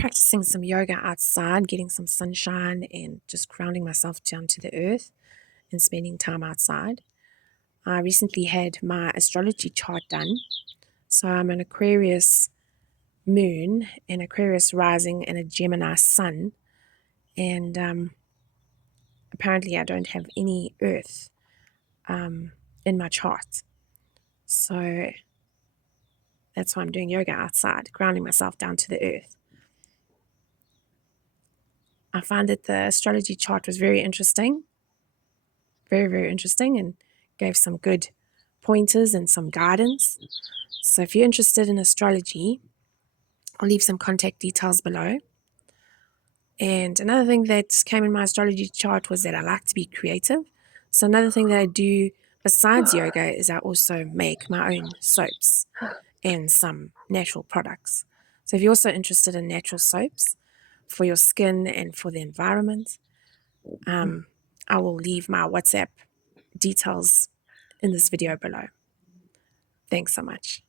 practicing some yoga outside, getting some sunshine and just grounding myself down to the earth and spending time outside. I recently had my astrology chart done. So I'm an Aquarius moon, an Aquarius rising, and a Gemini sun. And apparently I don't have any earth in my chart. So that's why I'm doing yoga outside, grounding myself down to the earth. I found that the astrology chart was very interesting, very, very interesting, and gave some good pointers and some guidance. So if you're interested in astrology, I'll leave some contact details below. And another thing that came in my astrology chart was that I like to be creative. So another thing that I do besides yoga is I also make my own soaps and some natural products. So if you're also interested in natural soaps for your skin and for the environment, I will leave my WhatsApp details in this video below. Thanks so much.